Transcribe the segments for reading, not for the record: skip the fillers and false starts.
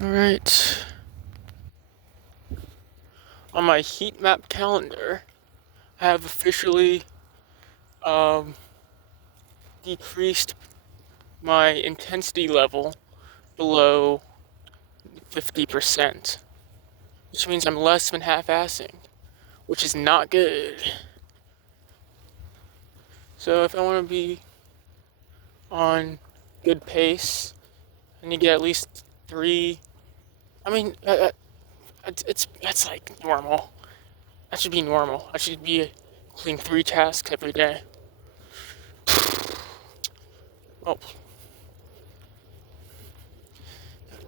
Alright. On my heat map calendar, I have officially um, decreased my intensity level below 50%, which means I'm less than half-assing, which is not good. So if I want to be on good pace, I need to get at least 3. I mean, that's like normal. That should be normal. I should be completing 3 tasks every day. Oh,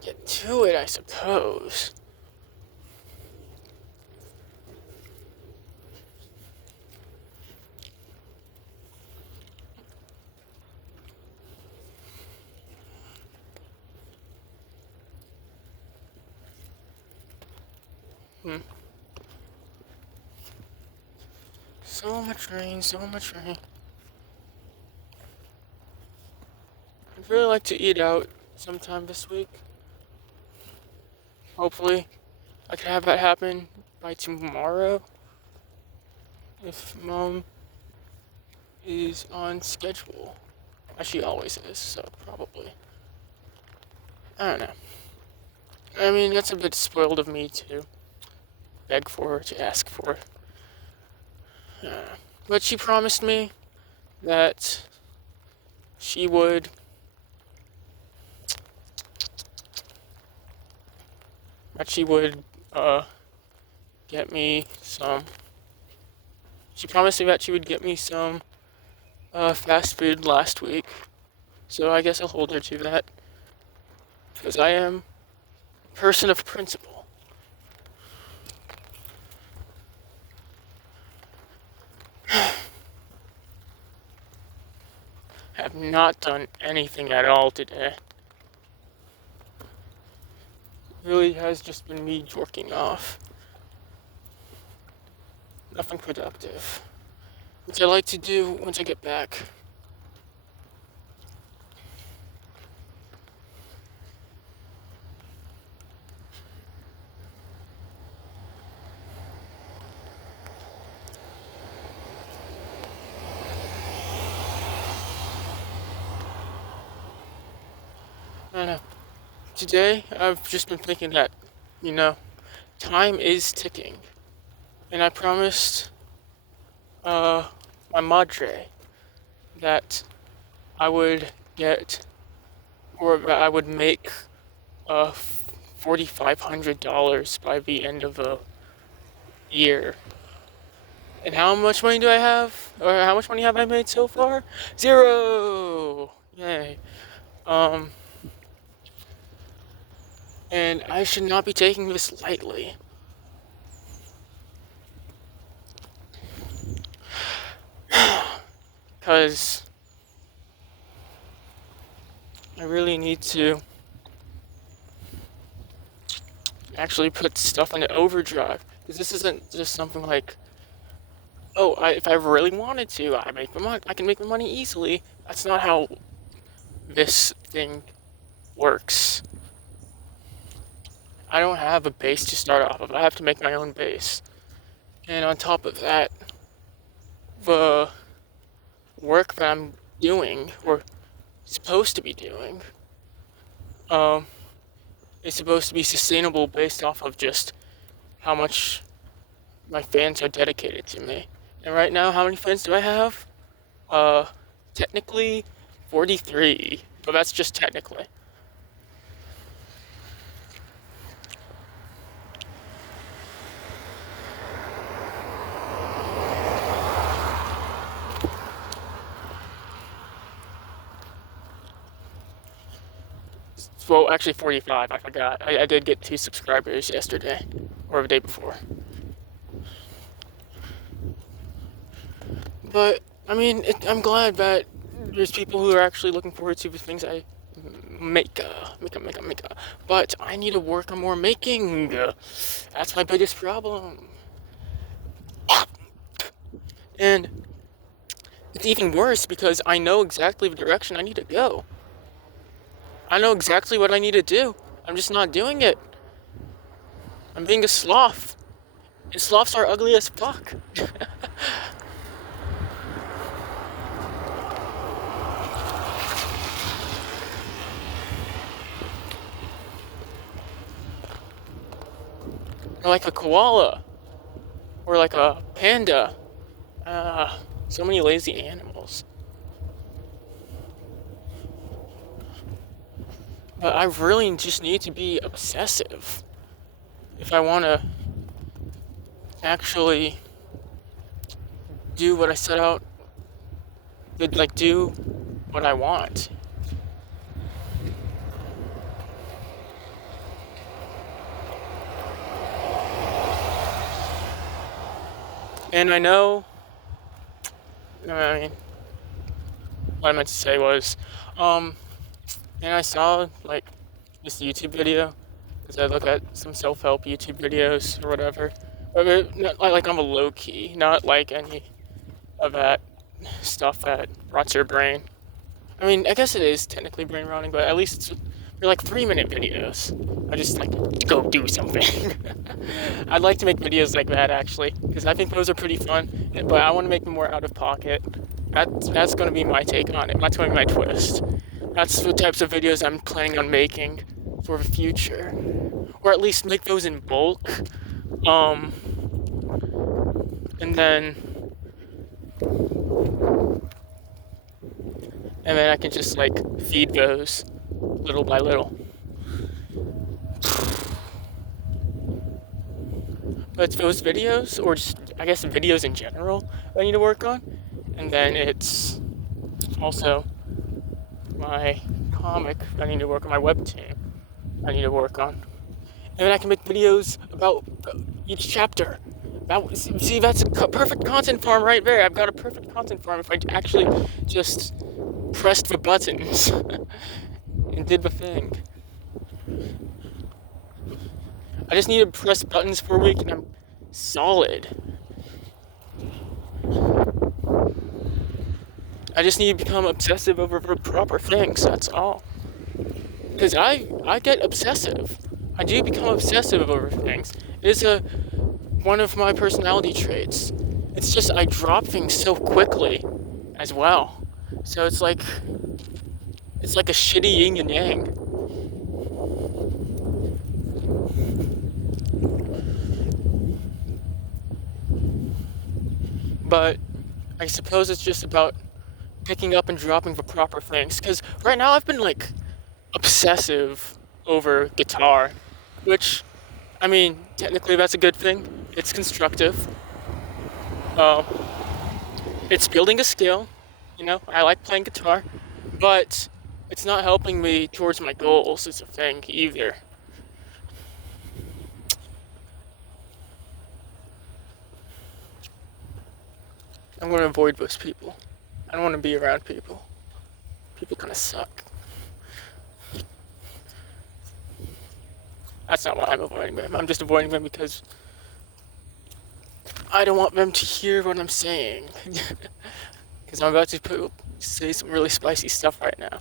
get to it, I suppose. Hmm. So much rain, so much rain. I'd really like to eat out sometime this week. Hopefully, I can have that happen by tomorrow. If Mom is on schedule. As she always is, so probably. I don't know. I mean, that's a bit spoiled of me to beg for her, to ask for. But she promised me that she would uh get me some. She promised me that she would get me some fast food last week. So I guess I'll hold her to that. Because I am a person of principle. Have not done anything at all today. Really has just been me jerking off. Nothing productive. Which I like to do once I get back. I don't know. Today, I've just been thinking that, you know, time is ticking. And I promised uh, my madre that I would get, or that I would make $4,500 by the end of the year. And how much money do I have? Or how much money have I made so far? Zero! Yay. Um, and I should not be taking this lightly. Because I really need to actually put stuff into overdrive. Because this isn't just something like, oh, if I really wanted to, I can make the money easily. That's not how this thing works. I don't have a base to start off of. I have to make my own base. And on top of that, the work that I'm doing, or supposed to be doing, um, is supposed to be sustainable based off of just how much my fans are dedicated to me. And right now, how many fans do I have? Uh, Technically 43, but that's just technically. Well, actually 45, I forgot. I did get 2 subscribers yesterday, or the day before. But, I mean, I'm glad that there's people who are actually looking forward to the things I make. But I need to work on more making. That's my biggest problem. And it's even worse because I know exactly the direction I need to go. I know exactly what I need to do. I'm just not doing it. I'm being a sloth. And sloths are ugly as fuck. Or like a koala. Or like a panda. So many lazy animals. But I really just need to be obsessive if I want to actually do what I set out to, like, do what I want. And I know, I mean, what I meant to say was, and I saw, like, this YouTube video, because I look at some self-help YouTube videos or whatever. But not, like, I'm a low-key, not like any of that stuff that rots your brain. I mean, I guess it is technically brain rotting, but at least they're like 3-minute videos. I just like go do something. I'd like to make videos like that actually, because I think those are pretty fun. But I want to make them more out of pocket. That's going to be my take on it. That's going to be my twist. That's the types of videos I'm planning on making for the future, or at least make those in bulk. And then I can just like feed those little by little. But it's those videos, or just I guess videos in general, I need to work on. And then it's also my comic I need to work on, my webtoon I need to work on. And then I can make videos about each chapter. See, that's a perfect content farm right there. I've got a perfect content farm if I actually just pressed the buttons and did the thing. I just need to press buttons for a week and I'm solid. I just need to become obsessive over the proper things, that's all. Because I get obsessive. I do become obsessive over things. It is one of my personality traits. It's just I drop things so quickly as well. So it's like a shitty yin and yang. But I suppose it's just about picking up and dropping the proper things. Because right now I've been like obsessive over guitar, which, I mean, technically that's a good thing. It's constructive. It's building a skill. You know, I like playing guitar, but it's not helping me towards my goals as a thing either. I'm going to avoid those people. I don't want to be around people. People kind of suck. That's not why I'm avoiding them. I'm just avoiding them because I don't want them to hear what I'm saying. Because I'm about to say some really spicy stuff right now.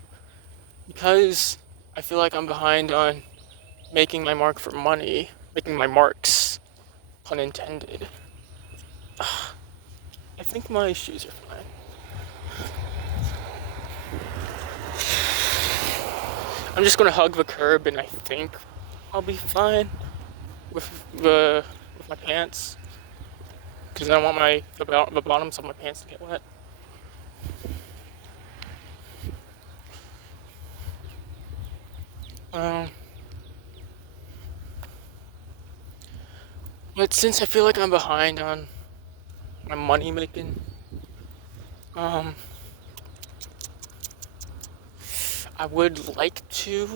Because I feel like I'm behind on making my mark for money. Making my marks. Pun intended. I think my shoes are fine. I'm just gonna hug the curb and I think I'll be fine with my pants. Because I don't want the bottoms of my pants to get wet. But since I feel like I'm behind on my money making, I would like to,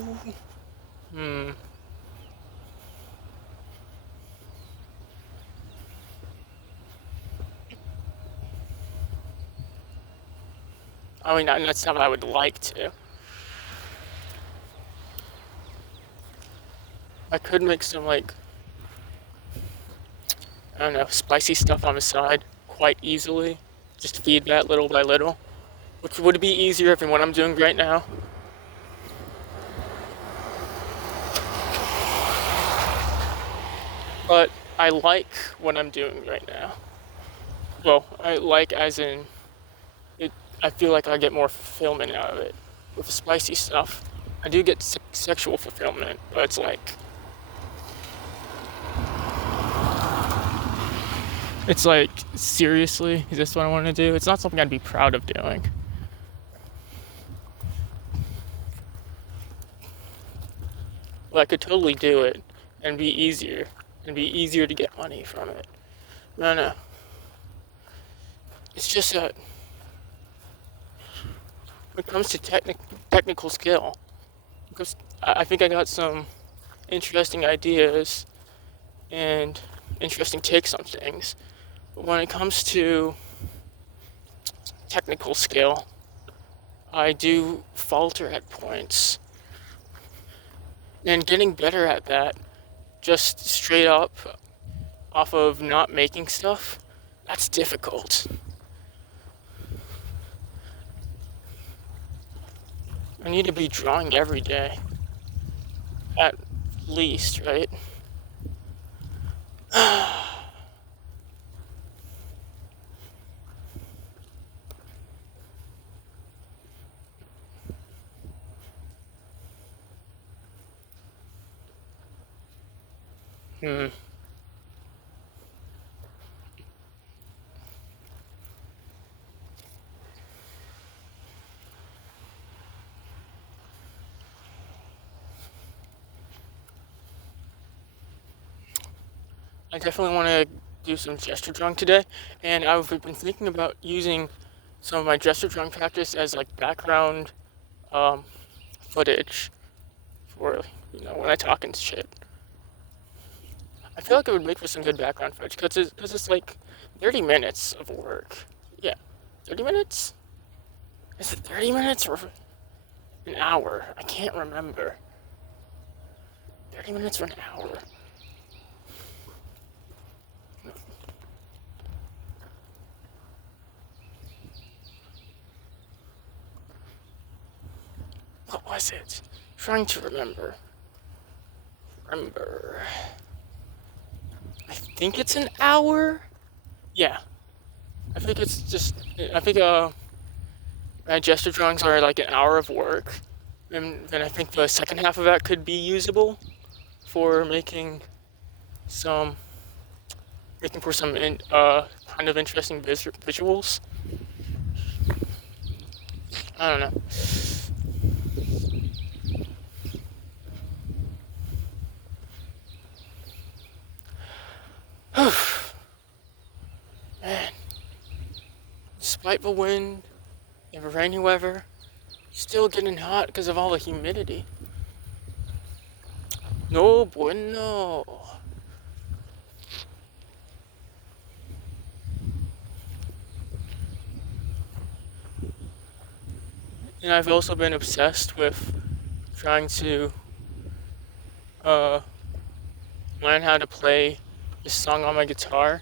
I mean, that's not what I would like to. I could make some, like, I don't know, spicy stuff on the side quite easily. Just feed that little by little. Which would be easier than what I'm doing right now. but I like what I'm doing right now. Well, I like as in it. I feel like I get more fulfillment out of it. With the spicy stuff, I do get sexual fulfillment, but it's like seriously, is this what I want to do? It's not something I'd be proud of doing. But I could totally do it and be easier to get money from it. No, no, it's just that when it comes to technical skill, because I think I got some interesting ideas and interesting takes on things. But when it comes to technical skill, I do falter at points. And getting better at that, just straight up off of not making stuff, that's difficult. I need to be drawing every day, at least, right? Hmm. I definitely want to do some gesture drawing today, and I've been thinking about using some of my gesture drawing practice as like background um, footage for when I talk and shit. I feel like it would make for some good background footage because it's like 30 minutes of work. Yeah, 30 minutes? Is it 30 minutes or an hour? I can't remember. 30 minutes or an hour? What was it? Trying to remember. Remember. I think it's an hour? Yeah. I think it's just. I think my gesture drawings are like an hour of work. And then I think the second half of that could be usable for some. Making for some kind of interesting visuals. I don't know. Man, despite the wind and the rainy weather, still getting hot because of all the humidity. No bueno. And I've also been obsessed with trying to uh, learn how to play this song on my guitar.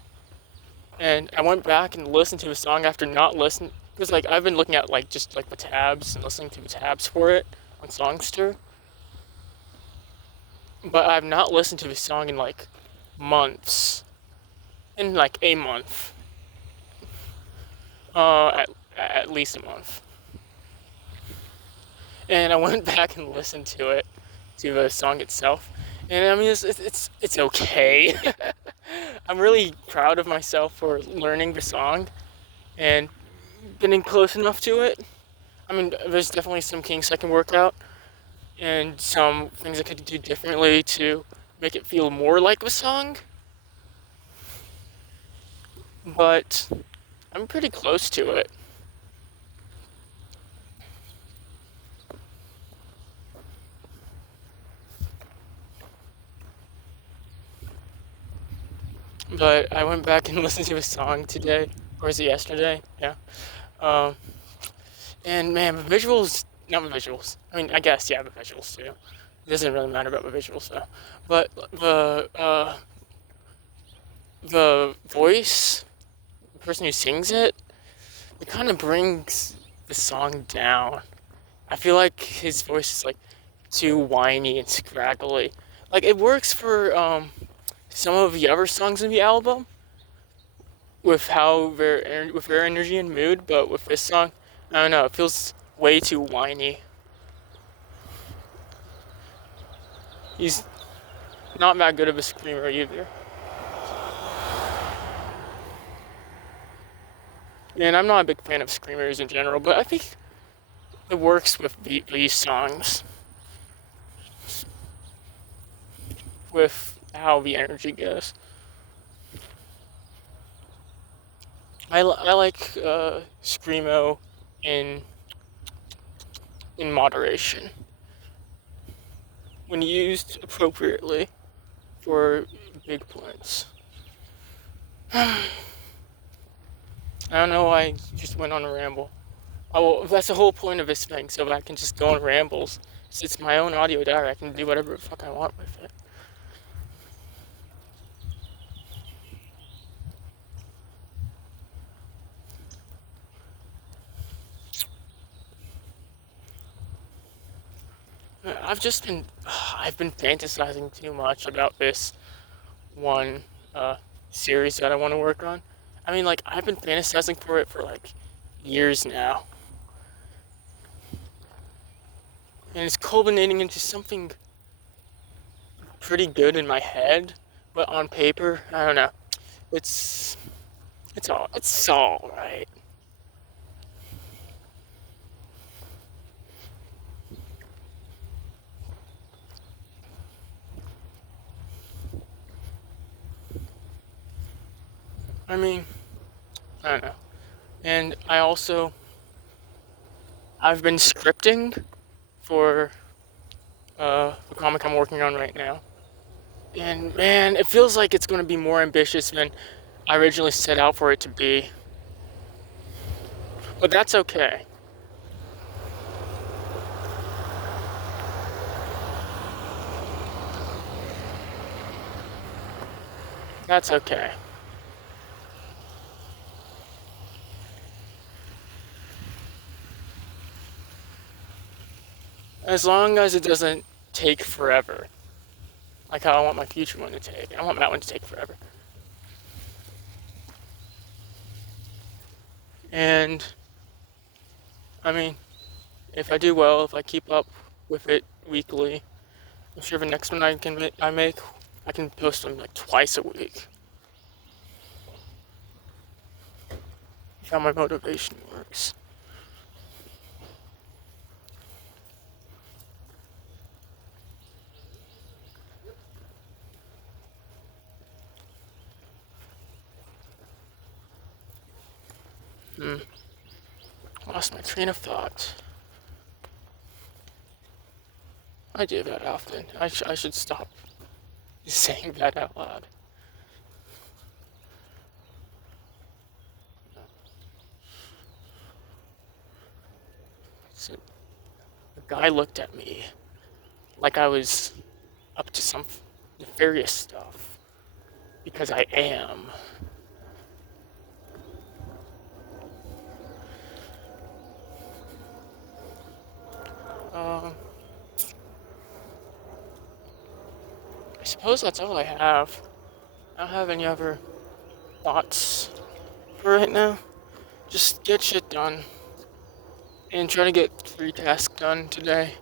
And I went back and listened to a song after not listening because like I've been looking at like just like the tabs and listening to the tabs for it on Songster, but I've not listened to the song in like months, in like a month, at least a month. And I went back and listened to it, to the song itself, and I mean it's okay. I'm really proud of myself for learning the song and getting close enough to it. I mean, there's definitely some kinks I can work out and some things I could do differently to make it feel more like the song, but I'm pretty close to it. But I went back and listened to a song today, or was it yesterday? Yeah. Um, and man, the visuals, not the visuals. I mean, I guess, yeah, the visuals too. It doesn't really matter about the visuals though. But the voice, the person who sings it, it kind of brings the song down. I feel like his voice is like too whiny and scraggly. Like it works for some of the other songs in the album with with their energy and mood, but with this song, I don't know, it feels way too whiny. He's not that good of a screamer either. And I'm not a big fan of screamers in general, but I think it works with these songs, with how the energy goes. I like screamo in moderation when used appropriately for big points. I don't know why I just went on a ramble. Oh, well, that's the whole point of this thing, so that I can just go on rambles. It's my own audio diary. I can do whatever the fuck I want with it. I've been fantasizing too much about this one series that I want to work on. I mean, like, I've been fantasizing for it for like years now. And it's culminating into something pretty good in my head, but on paper, I don't know. It's it's all right. I mean, I don't know. And I've been scripting for the comic I'm working on right now. And man, it feels like it's going to be more ambitious than I originally set out for it to be. But that's okay. That's okay. As long as it doesn't take forever. Like how I want my future one to take. I want that one to take forever. And I mean, if I do well, if I keep up with it weekly, I'm sure the next one I make, I can post them like twice a week. That's how my motivation works. Hmm. Lost my train of thought. I do that often. I should stop saying that out loud. So the guy looked at me like I was up to some nefarious stuff because I am. Um, I suppose that's all I have. I don't have any other thoughts for right now. Just get shit done and try to get 3 tasks done today.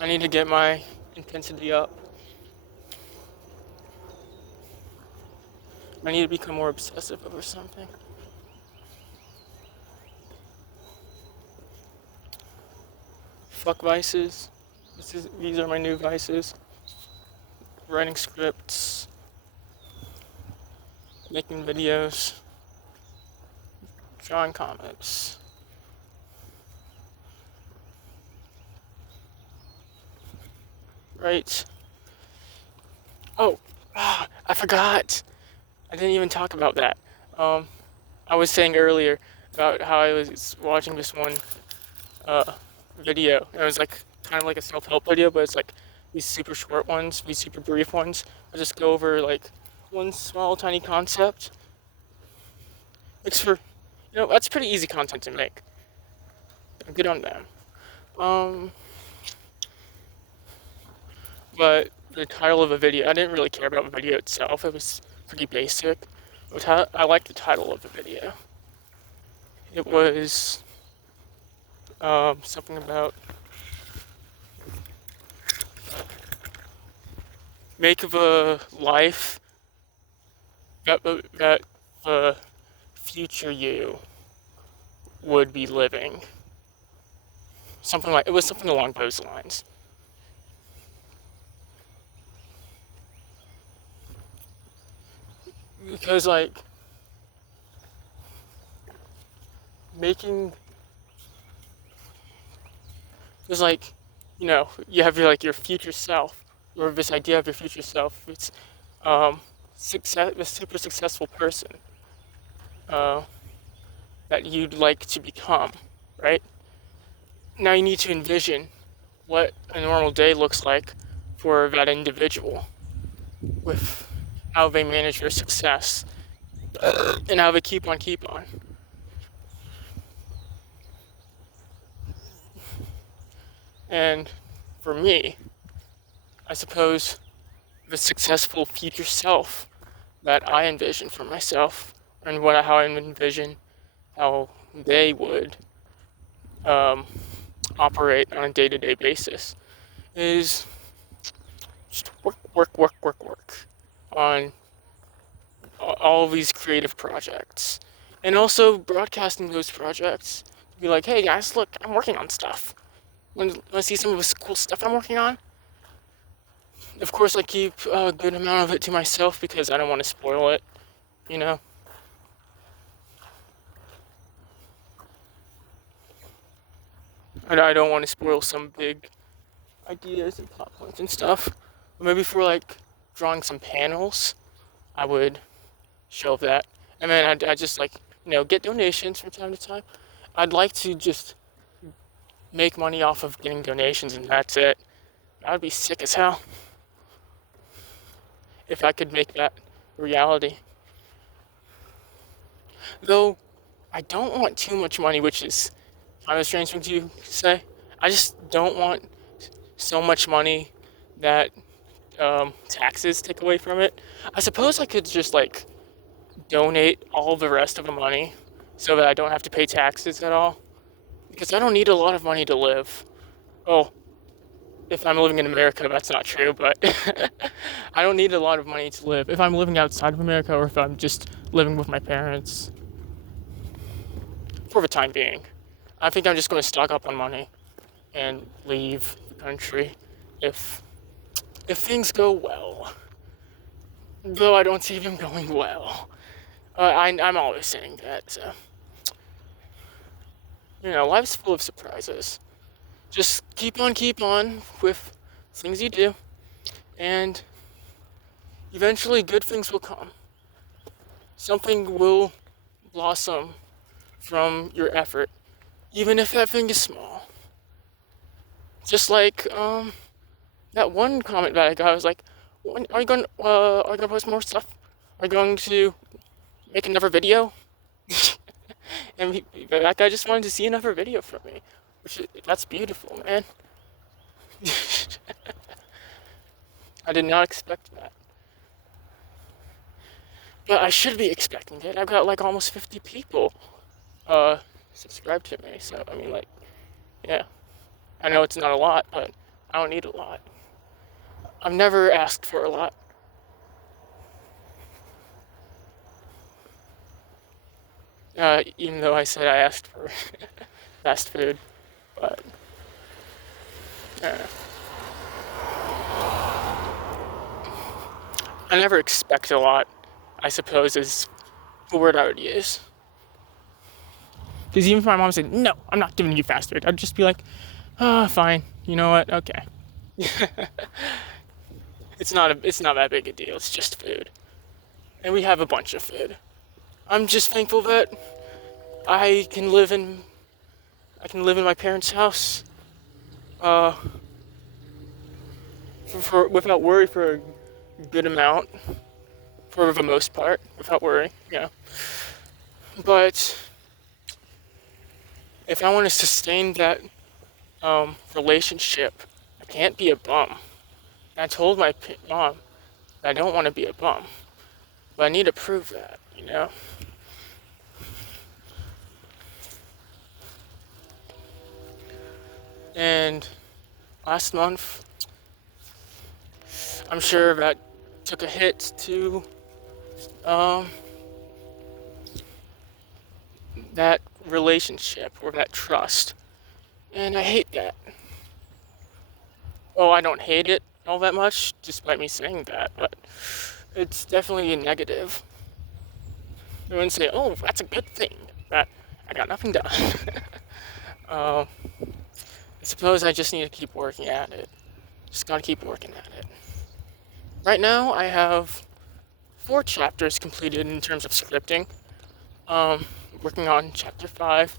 I need to get my intensity up. I need to become more obsessive over something. Fuck vices. These are my new vices. Writing scripts, making videos, drawing comics. Right. Oh, I forgot. I didn't even talk about that. Um, I was saying earlier about how I was watching this one uh, video. It was like kind of like a self-help video, but it's like these super short ones, these super brief ones. I just go over like one small tiny concept. It's for, that's pretty easy content to make. Good on them. Um, but the title of a video. I didn't really care about the video itself. It was pretty basic. But I liked the title of the video. It was something about make of a life that the future you would be living. It was something along those lines. Because like making there's like you have your future self or this idea of your future self. It's a super successful person uh, that you'd like to become, right? Now you need to envision what a normal day looks like for that individual, with how they manage their success and how they keep on. And for me, I suppose the successful future self that I envision for myself, and how I envision how they would operate on a day-to-day basis, is just work on all of these creative projects, and also broadcasting those projects. Be like, hey guys, look, I'm working on stuff. Want to see some of the cool stuff I'm working on? Of course, I keep a good amount of it to myself because I don't want to spoil it, you know? And I don't want to spoil some big ideas and plot points and stuff. But maybe for like drawing some panels, I would show that. And then I'd just get donations from time to time. I'd like to just make money off of getting donations and that's it. That would be sick as hell if I could make that reality. Though I don't want too much money, which is kind of a strange thing to say. I just don't want so much money that taxes take away from it. I suppose I could just donate all the rest of the money so that I don't have to pay taxes at all. Because I don't need a lot of money to live. Oh, if I'm living in America, that's not true, but I don't need a lot of money to live. If I'm living outside of America or if I'm just living with my parents, for the time being, I think I'm just going to stock up on money and leave the country if things go well. Though I don't see them going well. I'm always saying that. So. Life's full of surprises. Just keep on with things you do, and eventually good things will come. Something will blossom from your effort, even if that thing is small. Just like that one comment that I got, I was like, are you going to post more stuff? Are you going to make another video? And that guy just wanted to see another video from me, that's beautiful, man. I did not expect that, but I should be expecting it. I've got almost 50 people subscribe to me, so I mean, yeah. I know it's not a lot, but I don't need a lot. I've never asked for a lot. Even though I said I asked for fast food, but I never expect a lot, I suppose, is the word I would use. Because even if my mom said, no, I'm not giving you fast food, I'd just be like, fine, you know what, okay. It's not that big a deal, it's just food. And we have a bunch of food. I'm just thankful that I can live in my parents' house without worry for a good amount, for the most part, without worry, yeah. But if I want to sustain that relationship, I can't be a bum. I told my mom that I don't want to be a bum, but I need to prove that, you know? And last month, I'm sure that took a hit to um, that relationship or that trust. And I hate that. Oh, I don't hate it all that much, despite me saying that, but it's definitely a negative. I wouldn't say, oh, that's a good thing, that I got nothing done. I suppose I just need to keep working at it. Just gotta keep working at it. Right now, I have 4 chapters completed in terms of scripting. Um, Working on chapter 5.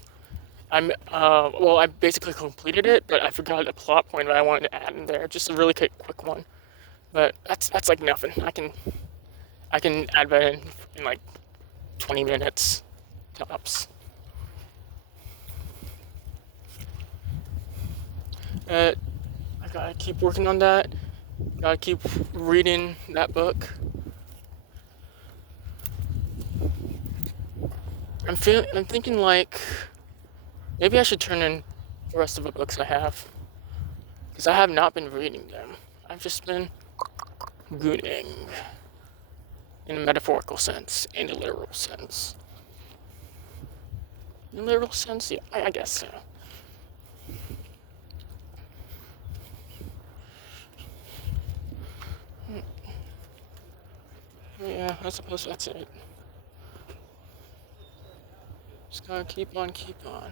I basically completed it, but I forgot a plot point that I wanted to add in there. Just a really quick one. But that's like nothing. I can add that in like 20 minutes tops. I gotta keep working on that. Gotta keep reading that book. I'm thinking like maybe I should turn in the rest of the books I have because I have not been reading them. I've just been gooning in a metaphorical sense and a literal sense. In a literal sense, yeah, I guess so. Yeah, I suppose that's it. Just gotta keep on, keep on.